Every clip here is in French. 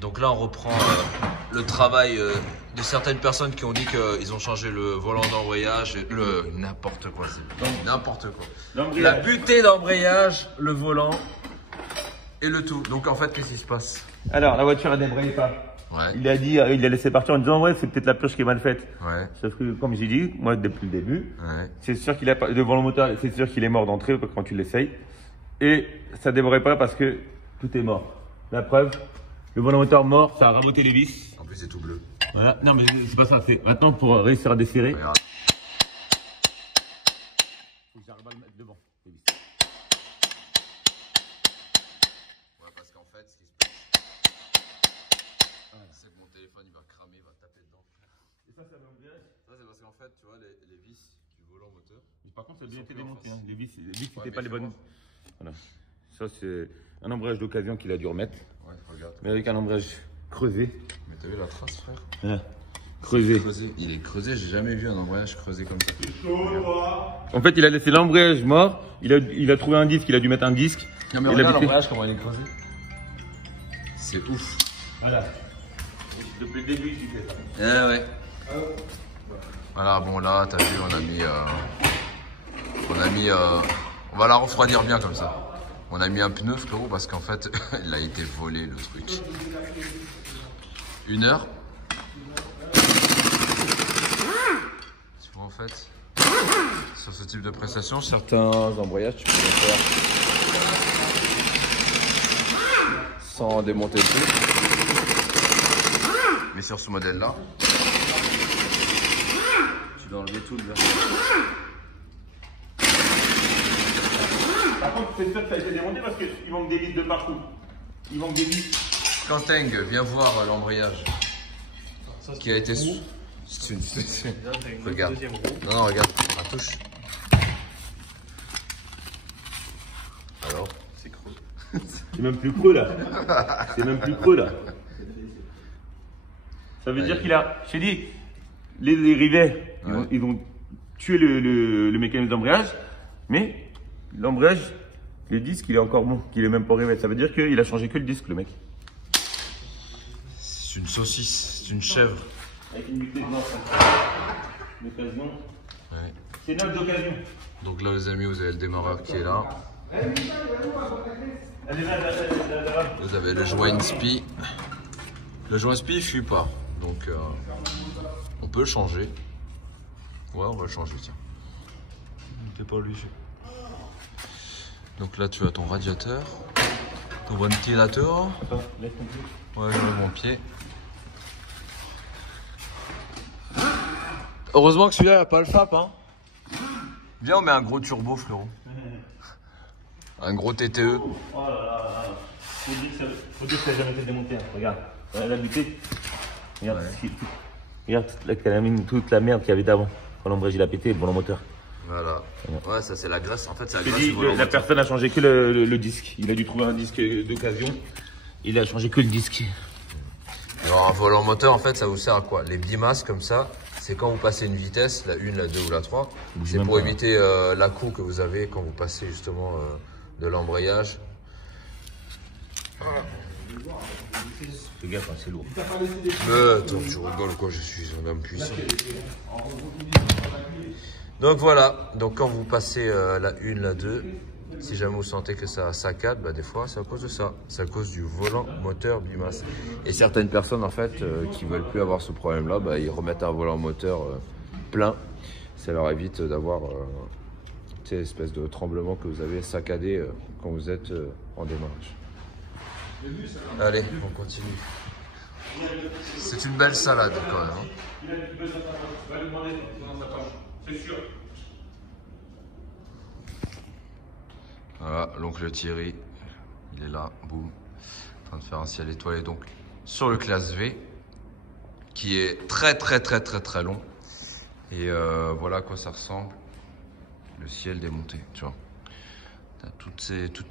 Donc là, on reprend le travail de certaines personnes qui ont dit qu'ils ont changé le volant d'embrayage, n'importe quoi, c'est n'importe quoi. La butée d'embrayage, le volant et le tout. Donc en fait, qu'est-ce qui se passe? Alors, la voiture, elle débraye pas. Ouais. Il a dit, il a laissé partir en disant, ouais, c'est peut-être la pioche qui est mal faite. Ouais. Sauf que, comme j'ai dit, moi, depuis le début, Ouais. c'est sûr qu'il a pas, devant le moteur, c'est sûr qu'il est mort d'entrée quand tu l'essayes. Et ça débraye pas parce que tout est mort. La preuve, le volant moteur mort, ça a raboté les vis. En plus, c'est tout bleu. Voilà. Non, mais c'est pas ça. C'est maintenant pour réussir à desserrer. Regarde. Faut que j'arrive à le mettre devant. Les vis. Ouais, parce qu'en fait, ce qui se passe, c'est que mon téléphone, il va cramer, il va taper dedans. Et ça l'embrayage. Ça, c'est parce qu'en fait, tu vois, les vis du volant moteur. Mais par contre, ça a bien Ils sont été plus en démonté. face. Hein. Les vis, c'était Ouais, pas mais les bonnes. fais Voilà. Ça, c'est un embrayage d'occasion qu'il a dû remettre. Ouais, regarde. Mais avec un embrayage creusé. Mais t'as vu la trace, frère? Voilà. Creusé. Il est creusé, j'ai jamais vu un embrayage creusé comme ça. En fait, il a laissé l'embrayage mort. Il a trouvé un disque, il a dû mettre un disque. Non, mais Il regarde a buté. l'embrayage, comment il est creusé. C'est ouf. Voilà. Depuis le début, il fait ça. Eh ouais. Voilà, bon là, t'as vu, on va la refroidir bien comme ça. On a mis un pneu, frérot, parce qu'en fait, il a été volé le truc. 1 heure. Tu vois, en fait, sur ce type de prestation, certains embrayages, tu peux les faire sans démonter le truc. Mais sur ce modèle-là, tu dois enlever tout le verre. Par contre, c'est sûr que ça a été démonté parce qu'il manque des vis de partout. Il manque des vis. Quentin, viens voir l'embrayage qui a été sous. Regarde. Non, non, regarde, ma touche. Alors, c'est creux. C'est même plus creux là. C'est même plus creux là. Ça veut dire qu'il a. Je t'ai dit, les rivets, Ouais. ils vont tuer le mécanisme d'embrayage, mais l'embrayage, le disque, il est encore bon, qu'il est même pas rivet. Ça veut dire qu'il a changé que le disque, le mec. C'est une saucisse, c'est une chèvre. Avec une butée de noce. D'occasion. Ouais. C'est notre d'occasion. Donc là, les amis, vous avez le démarreur qui est là. Vous avez le joint INSPI. Le joint INSPI, il fuit pas. Donc, on peut le changer. Ouais, on va le changer, tiens. T'es pas lui. Donc là, tu as ton radiateur, ton ventilateur. Attends, laisse ton pied. Ouais, je mets mon pied. Heureusement que celui-là, il n'y a pas le FAP, hein. Viens, on met un gros turbo, frérot. Un gros TTE. Oh là là là. Faut dire que ça n'a jamais été démonté. Hein. Regarde, la butée. Regarde, Ouais. regarde toute la merde qu'il y avait d'avant. Quand l'embrayage il a pété, le volant moteur. Voilà. Ouais, ça c'est la graisse. En fait, c'est la Je te graisse dis, du volant la moteur. personne a changé que le disque. Il a dû trouver un disque d'occasion. Il a changé que le disque. Alors, un volant moteur, en fait, ça vous sert à quoi? Les bimasses comme ça, c'est quand vous passez une vitesse, la 1, la 2 ou la 3. C'est même pour pas. éviter la coue que vous avez quand vous passez justement de l'embrayage. Regarde, c'est lourd. Attends, tu rigoles quoi, je suis un homme puissant. Donc voilà, donc quand vous passez la 1, la 2, si jamais vous sentez que ça saccade, bah des fois c'est à cause de ça. C'est à cause du volant moteur bimasse. Et certaines personnes en fait qui veulent plus avoir ce problème-là, bah, ils remettent un volant moteur plein. Ça leur évite d'avoir cette espèce de tremblement que vous avez saccadé quand vous êtes en démarrage. Allez, on continue. C'est une belle salade quand même. Hein. C'est sûr. Voilà, l'oncle Thierry, il est là, boum, en train de faire un ciel étoilé donc sur le classe V, qui est très long. Et voilà à quoi ça ressemble, le ciel démonté, tu vois. T'as toutes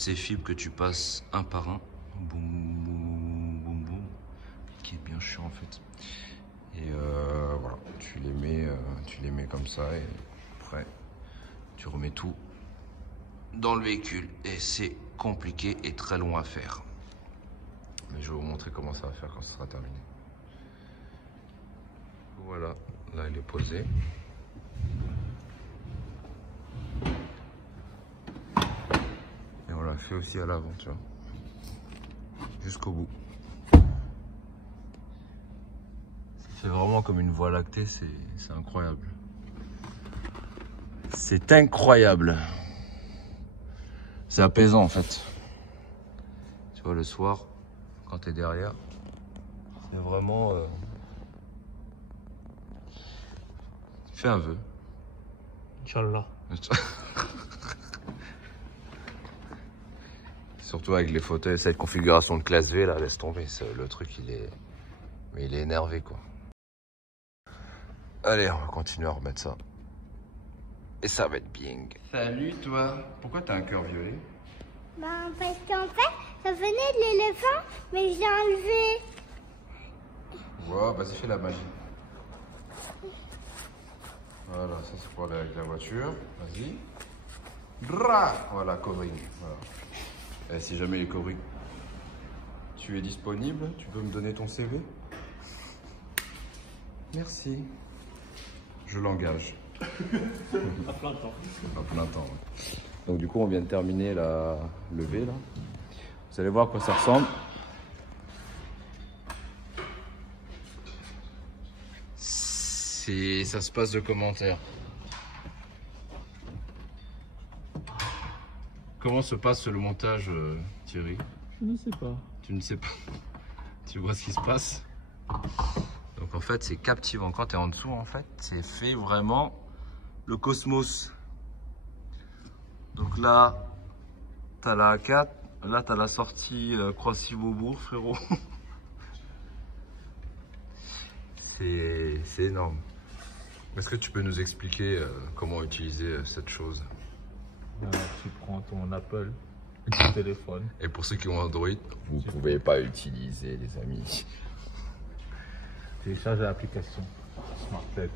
ces fibres que tu passes un par un, boum, boum, boum, boum, qui est bien chiant en fait. Et voilà, tu les mets comme ça et après tu remets tout dans le véhicule et c'est compliqué et très long à faire. Mais je vais vous montrer comment ça va faire quand ce sera terminé. Voilà, là il est posé. Et on l'a fait aussi à l'avant, tu vois. Jusqu'au bout. Ça fait vraiment comme une voie lactée, c'est incroyable. C'est incroyable. C'est apaisant en fait. Tu vois, le soir, quand tu es derrière, c'est vraiment... Fais un vœu. Inch'Allah. Surtout avec les fauteuils, cette configuration de classe V, là, laisse tomber. Le truc, mais il est énervé, quoi. Allez, on va continuer à remettre ça. Et ça va être bien. Salut, toi. Pourquoi t'as un cœur violet? Ben, parce qu'en fait, ça venait de l'éléphant, mais je l'ai enlevé. Wow, vas-y, fais la magie. Voilà, ça c'est pour aller avec la voiture. Vas-y. Voilà, covering. Voilà. Et si jamais les covering, tu es disponible, tu peux me donner ton CV? Merci. Je l'engage. À plein temps. À plein temps. Ouais. Donc du coup, on vient de terminer la levée là. Vous allez voir à quoi ça ressemble. Ça se passe de commentaires. Comment se passe le montage, Thierry? Je ne sais pas. Tu ne sais pas. Tu vois ce qui se passe? Donc en fait, c'est captivant. Quand tu es en dessous, en fait, c'est fait vraiment le cosmos. Donc là, tu as la A4. Là, tu as la sortie Croissy-Beaubourg, frérot. C'est énorme. Est-ce que tu peux nous expliquer comment utiliser cette chose? Tu prends ton Apple et ton téléphone. Et pour ceux qui ont Android, vous ne pouvez pas utiliser, les amis. Télécharge l'application SmartLED.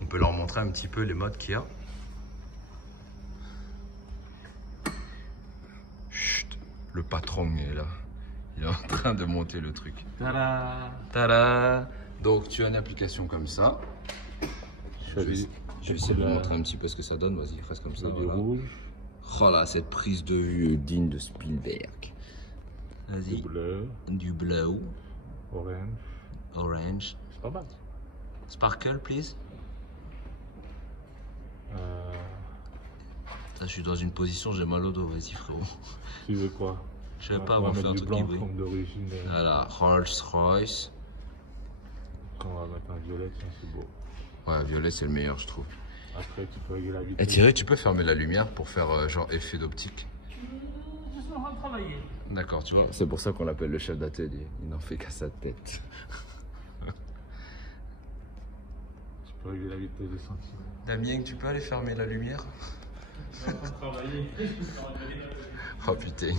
On peut leur montrer un petit peu les modes qu'il y a. Chut, le patron est là. Il est en train de monter le truc. Tada! Tada! Donc tu as une application comme ça. Je vais essayer de vous montrer un petit peu ce que ça donne. Vas-y, reste comme ça. Du Voilà. rouge. Oh là, cette prise de vue digne de Spielberg. Vas-y. Du bleu. Du bleu. Orange. Orange. C'est pas mal. Sparkle, please. Ça, je suis dans une position, j'ai mal au dos. Vas-y, frérot. Tu veux quoi? Je sais pas, on on va va faire un mettre du truc qui blanc brille. comme d'origine. Voilà, Rolls-Royce. On va mettre un violet, tiens, c'est beau. Ouais, violet, c'est le meilleur, je trouve. Après, tu peux régler la vitesse. Et Thierry, tu peux fermer la lumière pour faire genre effet d'optique? Je suis en train de travailler. D'accord, tu vois. C'est pour ça qu'on l'appelle le chef d'atelier. Il n'en fait qu'à sa tête. Tu peux régler la vitesse des sentiments. Damien, tu peux aller fermer la lumière? Je suis en train de travailler. Oh putain.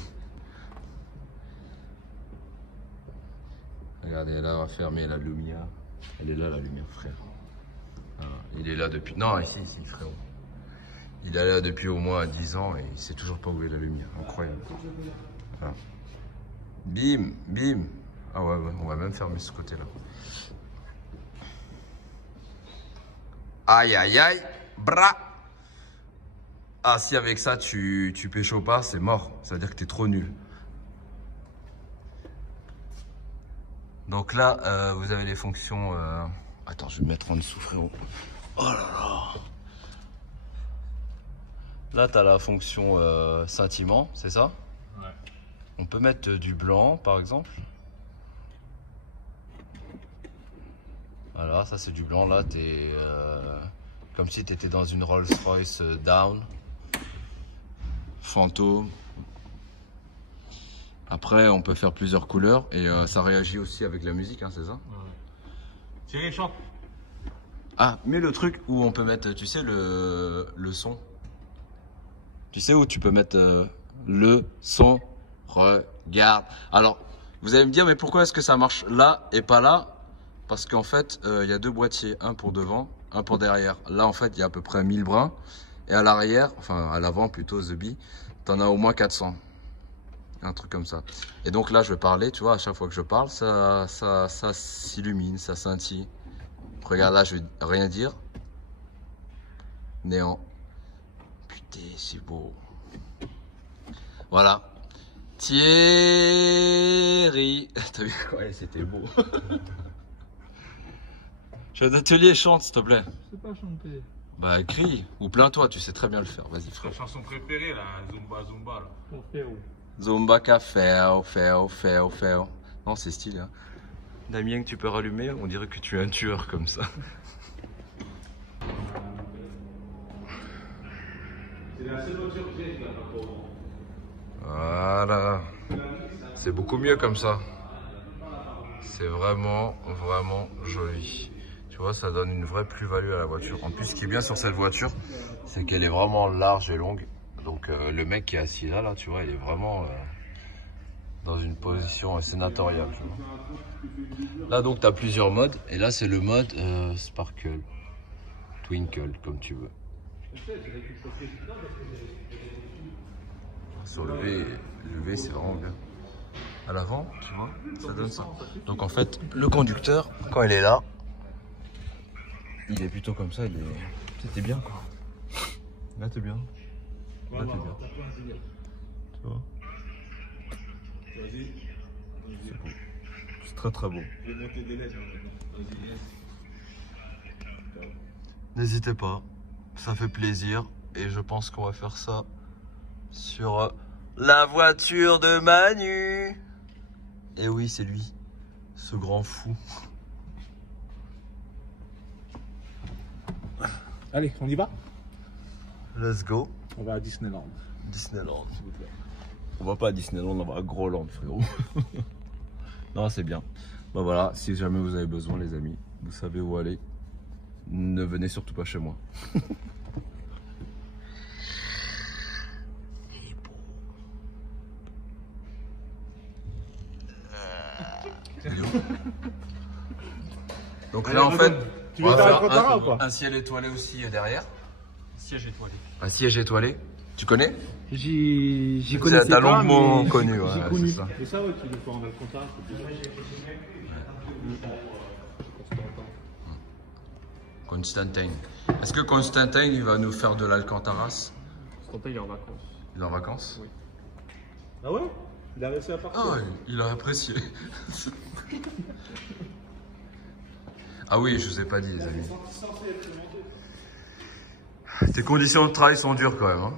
Regardez, là, on va fermer la lumière. Elle est là, la lumière, frère. Ah, il est là depuis... Non, ici, frérot. Il est là depuis au moins 10 ans et il sait toujours pas où est la lumière. Incroyable. Voilà. Bim, bim. Ah ouais, on va même fermer ce côté-là. Aïe, aïe, aïe. Bra. Ah, si avec ça, tu pécho pas, c'est mort. Ça veut dire que t'es trop nul. Donc là, vous avez les fonctions... Attends, je vais me mettre en dessous, frérot. Oh là là. Là, tu as la fonction scintillement, c'est ça? Ouais. On peut mettre du blanc, par exemple. Voilà, ça c'est du blanc. Là, tu es comme si tu étais dans une Rolls-Royce Down. Fantôme. Après, on peut faire plusieurs couleurs et ça réagit aussi avec la musique, hein, c'est ça? Ouais. Thierry, chante. Ah, mais le truc où on peut mettre, tu sais, le son. Tu sais où tu peux mettre le son. Regarde. Alors, vous allez me dire, mais pourquoi est-ce que ça marche là et pas là? Parce qu'en fait, il y a deux boîtiers, un pour devant, un pour derrière. Là, en fait, il y a à peu près 1000 brins. Et à l'arrière, enfin à l'avant plutôt, The Bee, t'en as au moins 400. Un truc comme ça. Et donc là, je vais parler, tu vois, à chaque fois que je parle, ça s'illumine, ça scintille. Regarde là, je vais rien dire. Néant. Putain, c'est beau. Voilà. Thierry. T'as vu quoi? Ouais, c'était beau. Chef d'atelier, chante, s'il te plaît. Je sais pas chanter. Bah, crie. Ou plains-toi, tu sais très bien le faire. Vas-y, Ta frère. chanson préférée là, Zumba Zumba là. Pour faire où? Zumba café, fait. Non, c'est stylé. Hein. Damien, que tu peux rallumer, on dirait que tu es un tueur comme ça. C'est la seule voiture que j'ai qui n'a pas trop. Voilà. C'est beaucoup mieux comme ça. C'est vraiment, vraiment joli. Tu vois, ça donne une vraie plus-value à la voiture. En plus, ce qui est bien sur cette voiture, c'est qu'elle est vraiment large et longue. Donc le mec qui est assis là, tu vois, il est vraiment dans une position sénatoriale. Tu vois. Là, donc, tu as plusieurs modes. Et là, c'est le mode Sparkle, Twinkle, comme tu veux. Sur le V, c'est vraiment bien. À l'avant, tu vois, ça donne ça. Donc en fait, le conducteur, quand il est là, il est plutôt comme ça, il est... C'était bien quoi. Là t'es bien. Là t'es bien. Tu vois. C'est beau. C'est très très beau. N'hésitez pas, ça fait plaisir. Et je pense qu'on va faire ça sur la voiture de Manu. Et oui, c'est lui, ce grand fou. Allez, on y va? Let's go. On va à Disneyland. Disneyland. On va pas à Disneyland, on va à Groland, frérot. Non, c'est bien. Bah voilà, si jamais vous avez besoin, les amis, vous savez où aller. Ne venez surtout pas chez moi. Donc là, en fait, Tu on veux va faire faire Alcantara ou pas? un ciel étoilé aussi derrière. Siège étoilé. Un siège étoilé. Tu connais? J'y connaissais T'as pas, longuement mais connu, ouais, j'ai c'est connu. ça. C'est ça, ouais, tu veux faire en Alcantara. Constantin. Est-ce que Constantin, il va nous faire de l'Alcantaras? Constantin, il est en vacances. Il est en vacances? Oui. Ah ouais? Il a réussi à partir. Ah, il a apprécié. Ah oui, je vous ai pas dit, les amis. Tes conditions de travail sont dures quand même. Hein?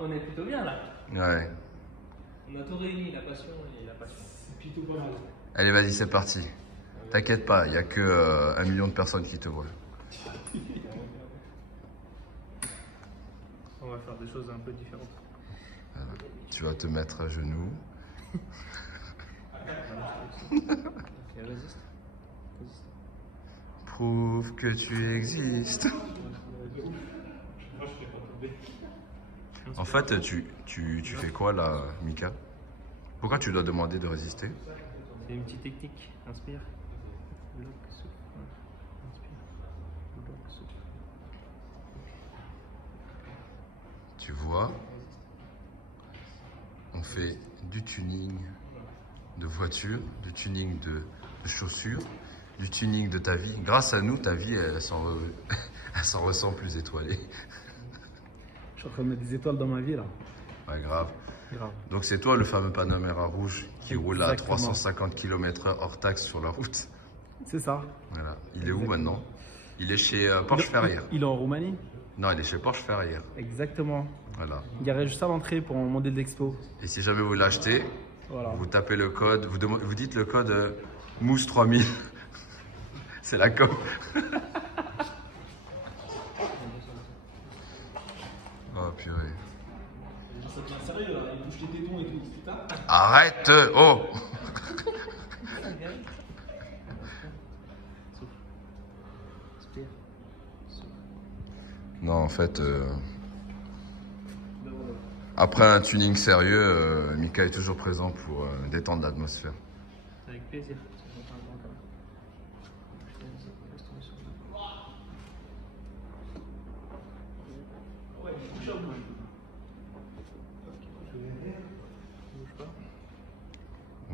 On est plutôt bien là. Ouais. On a tout réuni, la passion et la passion. C'est plutôt pas mal. Allez, vas-y, c'est parti. T'inquiète pas, il n'y a que 1 million de personnes qui te voient. On va faire des choses un peu différentes. Voilà. Tu vas te mettre à genoux. Ok, résiste. Prouve que tu existes. En fait, tu fais quoi là, Mika? Pourquoi tu dois demander de résister? C'est une petite technique. Inspire. Bloc, souffle. Inspire. Bloc, souffle. Tu vois, on fait du tuning de voiture, du tuning de chaussures, du tuning de ta vie. Grâce à nous, ta vie, elle s'en ressent plus étoilée. Je suis en train de mettre des étoiles dans ma vie là. Ouais, grave. Grave. Donc c'est toi le fameux Panamera rouge qui roule à Exactement. 350 km/h hors taxe sur la route. C'est ça. Voilà. Il est où maintenant? Il est chez Porsche Ferrière. Il est en Roumanie. Non, il est chez Porsche Ferrière. Exactement. Voilà. Il y aurait juste à l'entrée pour mon modèle d'expo. Et si jamais vous l'achetez, Voilà. vous tapez le code, vous dites le code Mousse 3000. C'est la com. Oh purée. Ça devient sérieux là, il bouge les tétons et tout, putain. Arrête! Oh! Inspire. Non, en fait, après un tuning sérieux, Mika est toujours présent pour détendre l'atmosphère. Avec plaisir.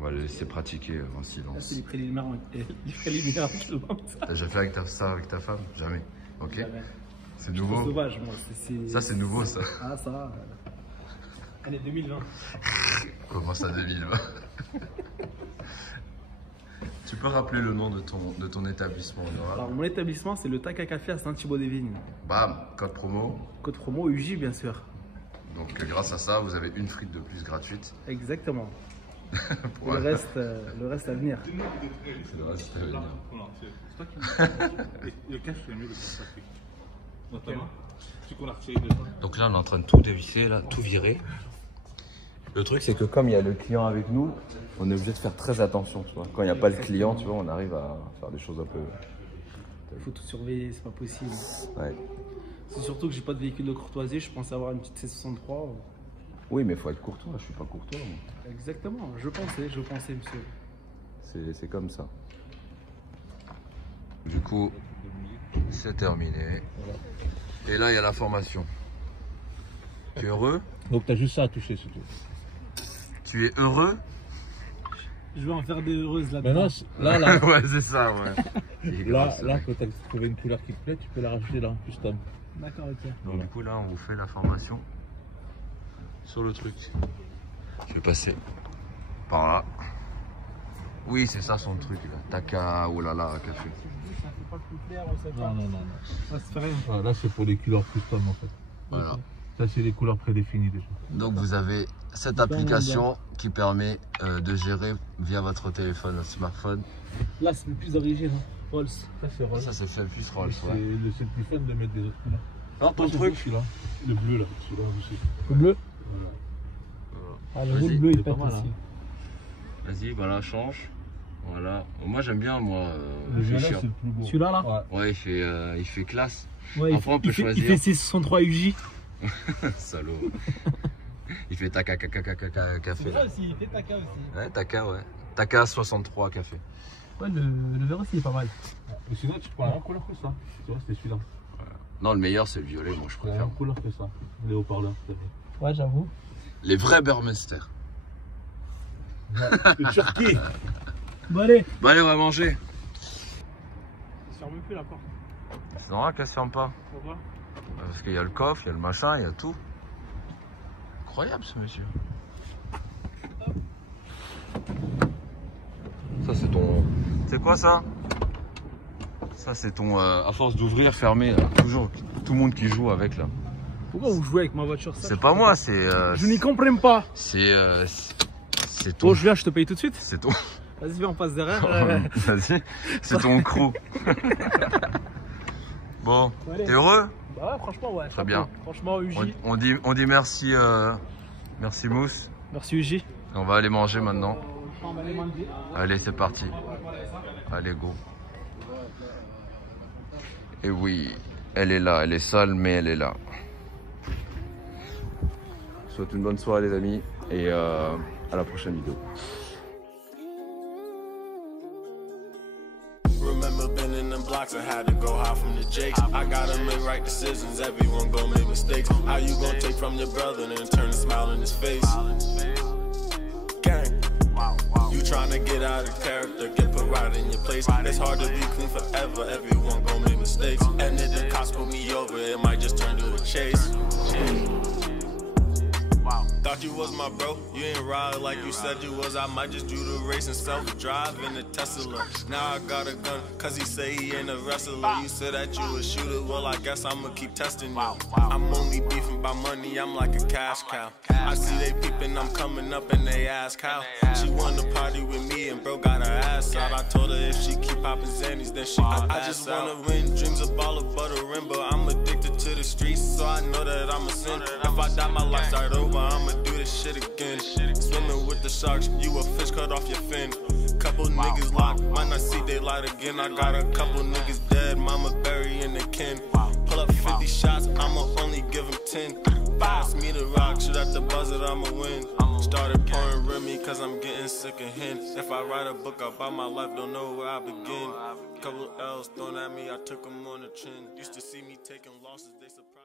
va le laisser pratiquer en Là, silence. c'est les préliminaires qui le lancent. T'as déjà fait avec ça avec ta femme? Jamais. Ok. Jamais. C'est Je suis trop nouveau. sauvage, moi. Ça, c'est nouveau, ça. Ah, ça. Année 2020. Comment ça, 2020? Tu peux rappeler le nom de ton établissement, Nora? Alors, mon établissement, c'est le Taka Café à Saint-Thibaud-des-Vignes. Bam, code promo. Code promo UJ, bien sûr. Donc grâce à ça, vous avez une frite de plus gratuite. Exactement. Pour Le reste à venir. C'est le reste à venir. C'est toi qui le cache, c'est mieux le cache Patrick. Notamment, celui qu'on a retiré de toi. Donc là, on est en train de tout dévisser, là, tout virer. Le truc, c'est que comme il y a le client avec nous, on est obligé de faire très attention, tu vois. Quand il n'y a pas le client, tu vois, on arrive à faire des choses un peu... Il faut tout surveiller, c'est pas possible. Ouais. C'est surtout que j'ai pas de véhicule de courtoisie, je pense avoir une petite C63. Oui, mais il faut être courtois, je suis pas courtois, moi. Exactement, je pensais, monsieur. C'est comme ça. Du coup, c'est terminé. Et là, il y a la formation. Tu es heureux? Donc t'as juste ça à toucher, surtout. Tu es heureux? Je vais en faire des heureuses là. Maintenant, là, Ouais, c'est ça, ouais. Il est grave, c'est vrai. quand t'as trouvé une couleur qui te plaît, tu peux la rajouter là, custom. D'accord, ok. Donc du coup, là, on vous fait la formation sur le truc. Je vais passer par là. Oui, c'est ça son truc, là. Taka, oh là là, café. Ça fait pas plus clair, on sait pas. Non. Ça se fait rien. Ah, là, c'est pour les couleurs custom en fait. Voilà. Ça, c'est les couleurs prédéfinies déjà. Donc vous avez cette application qui permet de gérer via votre téléphone, smartphone. Là, c'est le plus original. Rolls. Ça, c'est rose. Ça, c'est fait plus Rolls, C'est ouais. le plus fun de mettre des autres couleurs. Non, ton truc. Celui-là. Le bleu là, celui-là aussi. Le bleu. Voilà. Ah, le Vas-y. bleu, il C'est pète pas mal, aussi. Vas-y, voilà, change. Voilà. Moi, j'aime bien, moi. Le violet, réfléchir. c'est le plus beau. Celui-là, là Ouais. Ouais, il fait classe. Ouais, Après, on peut choisir. Il fait 663 UJ. Salaud. Il fait Taka café. Là. aussi, il fait Taka aussi. Ouais, Taka, ouais. Taka 63 café. Ouais, le vert aussi, il est pas mal. Mais sinon, tu prends la même couleur que ça. Tu vois, c'était celui-là. Non, le meilleur, c'est le violet, moi, je La préfère. même couleur que ça. Les haut-parleurs, t'as vu. Ouais, j'avoue. Les vrais Burmester. Le Turquie. Bon, allez. Bon, allez, on va manger. Ça ferme plus la porte. C'est normal qu'elle se ferme pas. Pourquoi? Parce qu'il y a le coffre, il y a le machin, il y a tout. Incroyable, ce monsieur. Ça, c'est ton... C'est quoi, ça? Ça, c'est ton... à force d'ouvrir, fermer, là. Toujours tout le monde qui joue avec, là. Pourquoi vous jouez avec ma voiture ça? C'est pas moi, c'est... Je n'y comprends pas. C'est ton... Bon, Julien, je te paye tout de suite. C'est ton... Vas-y, viens, on passe derrière. Vas-y, c'est ton crew. Bon, Ouais, allez. t'es heureux? Bah ouais, franchement, ouais. Très bien. Franchement, UJ. On dit merci, merci Mousse. Merci, UJ. On va aller manger maintenant. On va aller manger. Allez, c'est parti. Allez, go. Et oui, elle est là, elle est sale, mais elle est là. Je vous souhaite une bonne soirée, les amis, et à la prochaine vidéo. Remember been in them blocks, I had to go hide from the jakes. I gotta make right decisions, everyone gon' make mistakes. How you gon' take from your brother and turn a smile in his face? Gang, you tryna get out of character, get put right in your place. It's hard to be clean forever, everyone gon' make mistakes. And if the cops pull me over, it might just turn to a chase. Thought you was my bro, you ain't ride like you said you was. I might just do the race and self-drive in a Tesla. Now I got a gun, cause he say he ain't a wrestler. You said that you a shooter, well I guess I'ma keep testing you. I'm only beefing by money, I'm like a cash cow. I see they peeping, I'm coming up and they ask how. She wanna party with me and bro got her ass out. I told her if she keep popping Xannies, then she gon' pass. I just wanna win, dreams of all of buttering, but I'm addicted to the streets, so I know that I'm a sin. If I die, my life start over, I'ma do this shit again. Swimming with the sharks, you a fish cut off your fin. Couple niggas locked, might not see daylight again. I got a couple niggas dead, mama burying the kin. Pull up 50 shots, I'ma only give them 10. Pass me the rock, shoot at the buzzer, I'ma win. Started pouring Remy cause I'm getting sick of hints. If I write a book about my life, don't know where I begin. Couple L's thrown at me, I took them on the chin. Used to see me taking losses, they surprised.